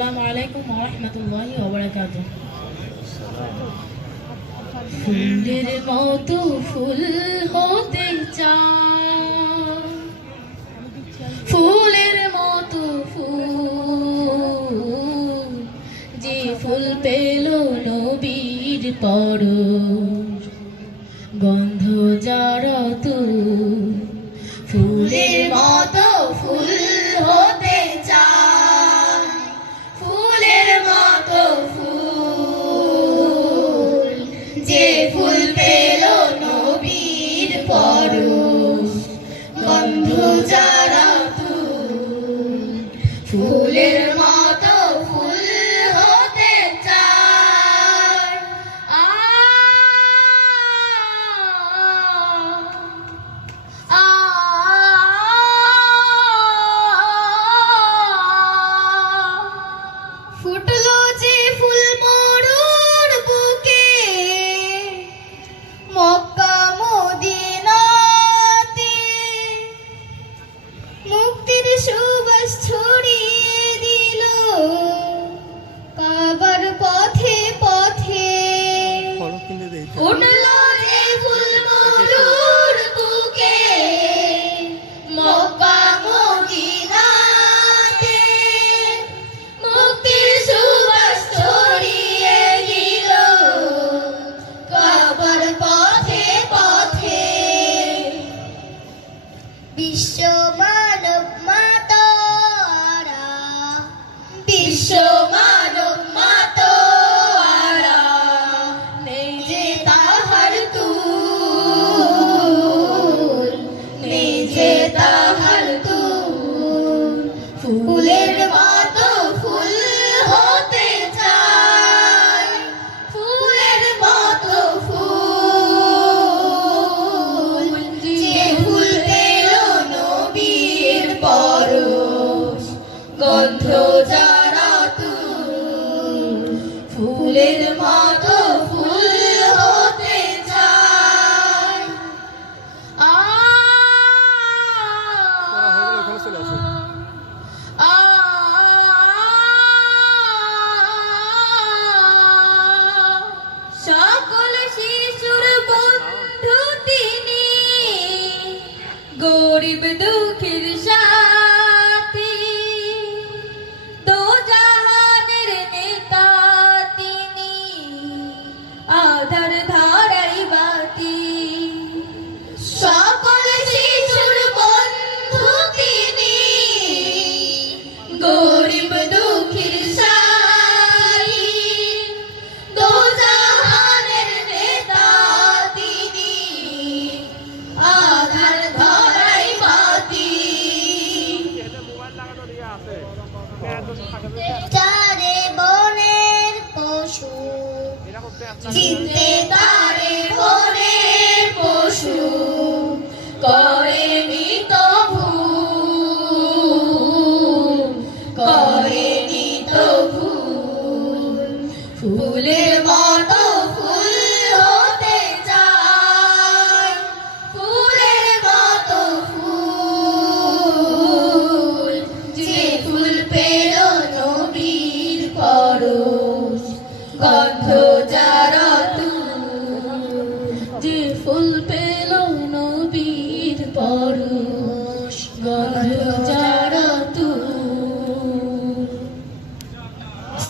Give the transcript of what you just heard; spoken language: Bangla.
আসসালামু আলাইকুম ওয়া রাহমাতুল্লাহি ওয়া বারাকাতুহু। ফুলের মতো ফুল হতে চাই, ফুলের মতো ফুল, যে ফুল পেল নবীর পরশ, গন্ধ যার তুল। ফুলের মতো ফুল হতে চাই, ফুলের মতো ফুল, যে ফুল পেল নবীর পরশ, গন্ধ যার তুল। ফুলের মতো ফুল হতে চাই। ফুটলো যে ফুল মরুর বুকে, মক্কা মদিনাতে, মুক্তির সুবাস ছড়িয়ে দিল কাবার পথে পথে। উঠলো যে ফুল মরুর বুকে, মক্কা মদিনাতে, মুক্তির সুবাস ছড়িয়ে দিল কাবার পথে পথে। বিশ্ব মানব মাতারা, বিশ্ব মানব মাতারা, নেই যে তাহার তুল, নেই যে তাহার তুল। ফুলের মতো ফুল হতে চাই, ফুলের মতো ফুল, যে ফুল পেল নবীর পরশ, গন্ধ যারা তুল। ফুলের মতো ফুল হতে চাই। সকল শিশুর বন্ধু তিনি, গরিব দুঃখীর সাথী, দোজাহানের নেতা তিনি, আধার ধারাই বাতি। সকল শিশুর বন্ধু তিনি, গরিব দুঃখীর সাথী, দোজাহানের নেতা তিনি, আধার ধারাই বাতি। চারে বনের পশু, চিনতে তারে বনের পশু, করেনি তো ভুল, করেনি তো ভুল। ফুলের মতো ফুল হতে চাই, ফুলের মতো ফুল, যে ফুল পেল নবীর পরশ, গন্ধ যা